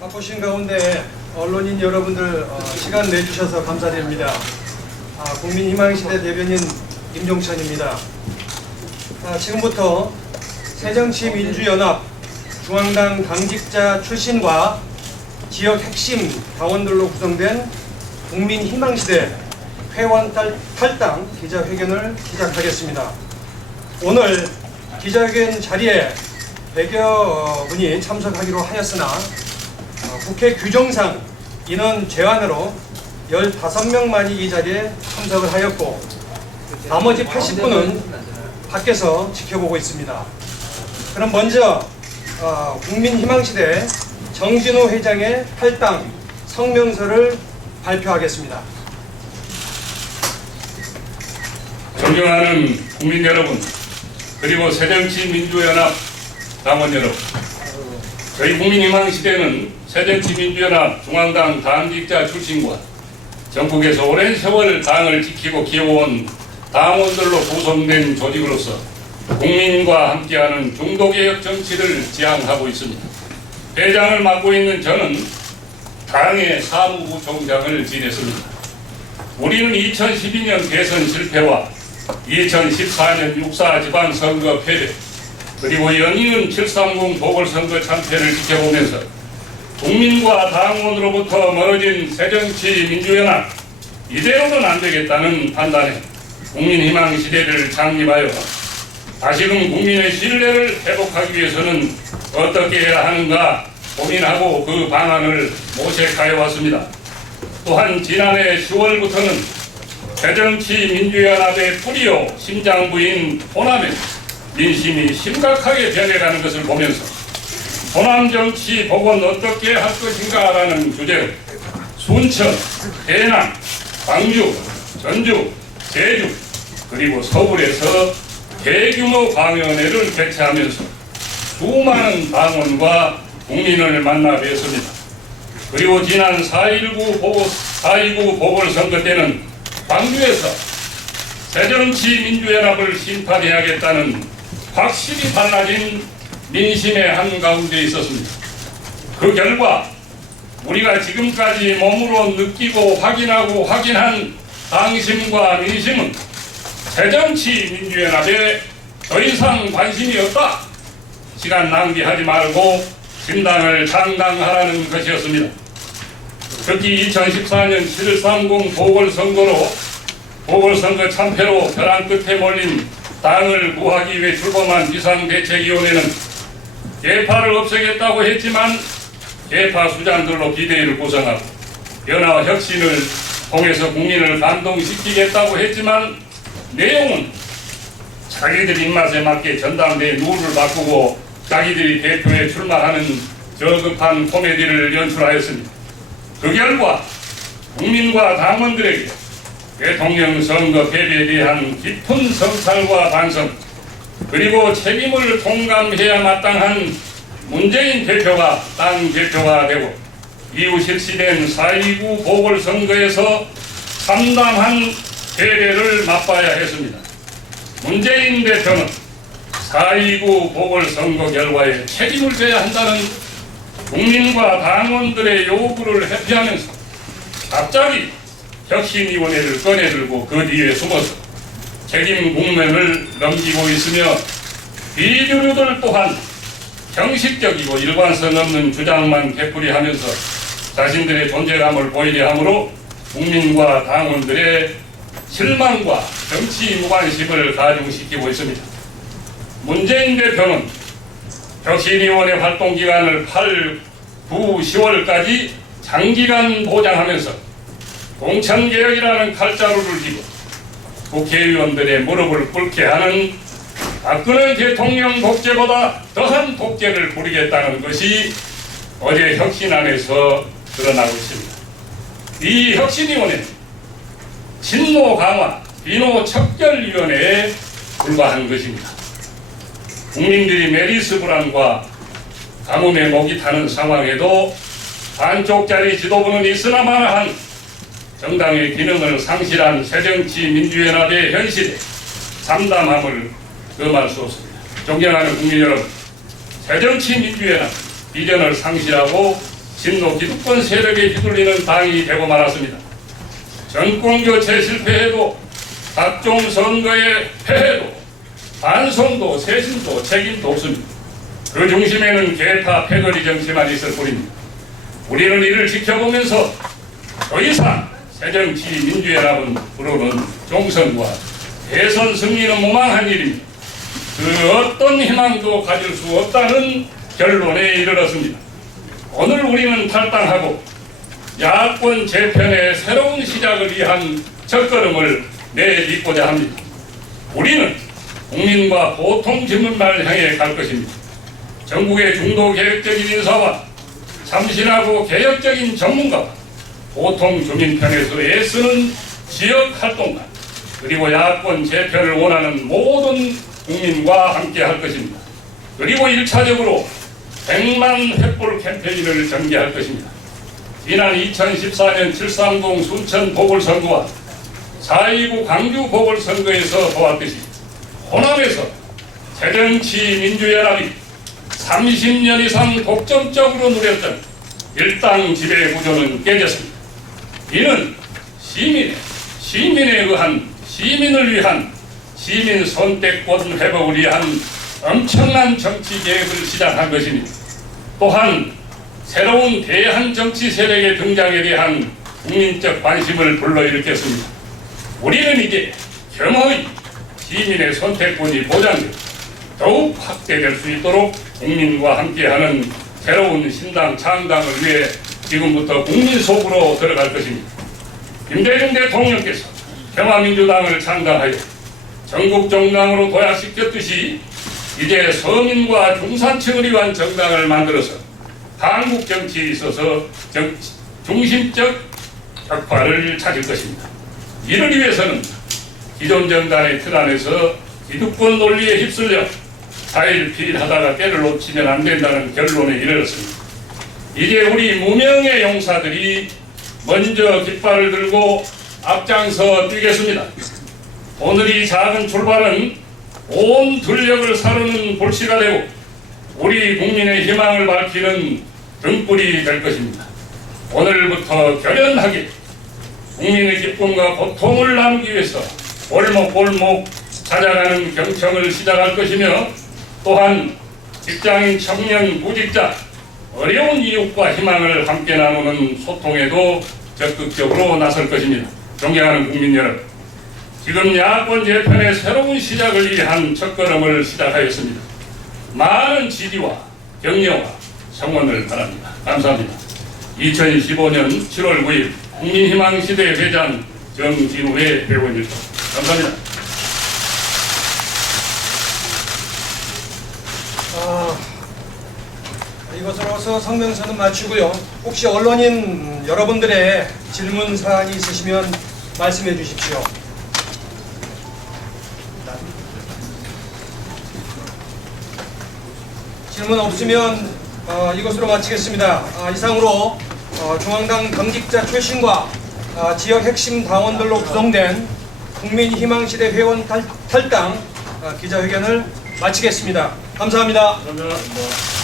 바쁘신 가운데 언론인 여러분들 시간 내주셔서 감사드립니다. 국민희망시대 대변인 임종천입니다. 지금부터 새정치민주연합 중앙당 당직자 출신과 지역 핵심 당원들로 구성된 국민희망시대 회원 탈당 기자회견을 시작하겠습니다. 오늘 기자회견 자리에 100여 분이 참석하기로 하였으나 국회 규정상 인원 제한으로 15명만이 이 자리에 참석을 하였고 나머지 80분은 밖에서 지켜보고 있습니다. 그럼 먼저 국민희망시대 정진우 회장의 탈당 성명서를 발표하겠습니다. 존경하는 국민 여러분, 그리고 새정치민주연합 당원 여러분, 저희 국민희망시대는 새정치민주연합 중앙당 당직자 출신과 전국에서 오랜 세월 당을 지키고 키워온 당원들로 구성된 조직으로서 국민과 함께하는 중도개혁 정치를 지향하고 있습니다. 회장을 맡고 있는 저는 당의 사무부총장을 지냈습니다. 우리는 2012년 대선 실패와 2014년 6.4 지방선거 패배, 그리고 연이은 7.30 보궐선거 참패를 지켜보면서 국민과 당원으로부터 멀어진 새정치민주연합, 이대로는 안 되겠다는 판단에 국민희망시대를 창립하여 다시금 국민의 신뢰를 회복하기 위해서는 어떻게 해야 하는가 고민하고 그 방안을 모색하여 왔습니다. 또한 지난해 10월부터는 새정치민주연합의 뿌리요 심장부인 호남에 민심이 심각하게 변해가는 것을 보면서 호남 정치 복원 어떻게 할 것인가라는 주제로 순천, 해남, 광주, 전주, 제주 그리고 서울에서 대규모 강연회를 개최하면서 수많은 당원과 국민을 만나 뵀습니다. 그리고 지난 4.29 보궐선거 때는 광주에서 새정치민주연합을 심판해야겠다는 확실히 달라진 민심의 한가운데 있었습니다. 그 결과 우리가 지금까지 몸으로 느끼고 확인한 당심과 민심은 새정치민주연합에 더 이상 관심이 없다. 시간 낭비하지 말고 신당을 창당하라는 것이었습니다. 특히 2014년 7.30 보궐선거로 보궐선거 참패로 벼랑 끝에 몰린 당을 구하기 위해 출범한 비상대책위원회는 계파를 없애겠다고 했지만 계파 수장들로 비대위를 구성하고 변화와 혁신을 통해서 국민을 감동시키겠다고 했지만 내용은 자기들 입맛에 맞게 전당대회 룰을 바꾸고 자기들이 대표에 출마하는 저급한 코미디를 연출하였습니다. 그 결과 국민과 당원들에게 대통령 선거 패배에 대한 깊은 성찰과 반성, 그리고 책임을 통감해야 마땅한 문재인 대표가 당 대표가 되고 이후 실시된 4.29 보궐선거에서 참담한 패배를 맛봐야 했습니다. 문재인 대표는 4.29 보궐선거 결과에 책임을 져야 한다는 국민과 당원들의 요구를 회피하면서 갑자기 혁신위원회를 꺼내들고 그 뒤에 숨어서 책임 국면을 넘기고 있으며 비주류들 또한 형식적이고 일관성 없는 주장만 되풀이하면서 자신들의 존재감을 보이려 하므로 국민과 당원들의 실망과 정치 무관심을 가중시키고 있습니다. 문재인 대표는 혁신위원회 활동기간을 8, 9, 10월까지 장기간 보장하면서 공천개혁이라는 칼자루를 쥐고 국회의원들의 무릎을 꿇게 하는 박근혜 대통령 독재보다 더한 독재를 부리겠다는 것이 어제 혁신안에서 드러나고 있습니다. 이 혁신위원회는 진노 강화, 비노 척결위원회에 불과한 것입니다. 국민들이 메리스 불안과 가뭄에 목이 타는 상황에도 반쪽짜리 지도부는 있으나마나한 정당의 기능을 상실한 새정치민주연합의 현실에 참담함을 금할 수 없습니다. 존경하는 국민 여러분, 새정치민주연합 비전을 상실하고 친노 기득권 세력에 휘둘리는 당이 되고 말았습니다. 정권 교체 실패해도 각종 선거에 패해도 반성도 세심도 책임도 없습니다. 그 중심에는 개파 패거리 정치만 있을 뿐입니다. 우리는 이를 지켜보면서 더 이상 새정치 민주연합은 부르는 총선과 대선 승리는 무망한 일입니다. 그 어떤 희망도 가질 수 없다는 결론에 이르렀습니다. 오늘 우리는 탈당하고 야권 재편의 새로운 시작을 위한 첫걸음을 내딛고자 합니다. 우리는 국민과 보통 주민만을 향해 갈 것입니다. 전국의 중도 개혁적인 인사와 참신하고 개혁적인 전문가와 보통 주민 편에서 애쓰는 지역 활동가 그리고 야권 재편을 원하는 모든 국민과 함께 할 것입니다. 그리고 1차적으로 100만 횃불 캠페인을 전개할 것입니다. 지난 2014년 7.30 순천 보궐선거와 4.29 광주 보궐선거에서 보았듯이 호남에서 새정치민주연합이 30년 이상 독점적으로 누렸던 일당 지배 구조는 깨졌습니다. 이는 시민에 의한 시민을 위한 시민 선택권 회복을 위한 엄청난 정치 개혁을 시작한 것입니다. 또한 새로운 대한 정치 세력의 등장에 대한 국민적 관심을 불러일으켰습니다. 우리는 이제 겸허히 시민의 선택권이 보장되고 더욱 확대될 수 있도록 국민과 함께하는 새로운 신당 창당을 위해 지금부터 국민 속으로 들어갈 것입니다. 김대중 대통령께서 평화민주당을 창당하여 전국 정당으로 도약시켰듯이 이제 서민과 중산층을 위한 정당을 만들어서 한국 정치에 있어서 중심적 격파를 찾을 것입니다. 이를 위해서는 기존 정당의 틀 안에서 기득권 논리에 휩쓸려 사일피일하다가 때를 놓치면 안 된다는 결론에 이르렀습니다. 이제 우리 무명의 용사들이 먼저 깃발을 들고 앞장서 뛰겠습니다. 오늘 이 작은 출발은 온 들녘을 사르는 불씨가 되고 우리 국민의 희망을 밝히는 등불이 될 것입니다. 오늘부터 결연하게 국민의 기쁨과 고통을 나누기 위해서 골목골목 찾아가는 경청을 시작할 것이며 또한 직장인, 청년, 구직자, 어려운 이웃과 희망을 함께 나누는 소통에도 적극적으로 나설 것입니다. 존경하는 국민 여러분, 지금 야권 재편의 새로운 시작을 위한 첫걸음을 시작하였습니다. 많은 지지와 격려와 성원을 바랍니다. 감사합니다. 2015년 7월 9일 국민희망시대 회장 정진우의 회원입니다. 감사합니다. 이것으로서 성명서는 마치고요. 혹시 언론인 여러분들의 질문 사항이 있으시면 말씀해 주십시오. 질문 없으면 이것으로 마치겠습니다. 이상으로 중앙당 당직자 출신과 지역 핵심 당원들로 구성된 국민희망시대 회원 탈당 기자회견을 마치겠습니다. 감사합니다. 감사합니다.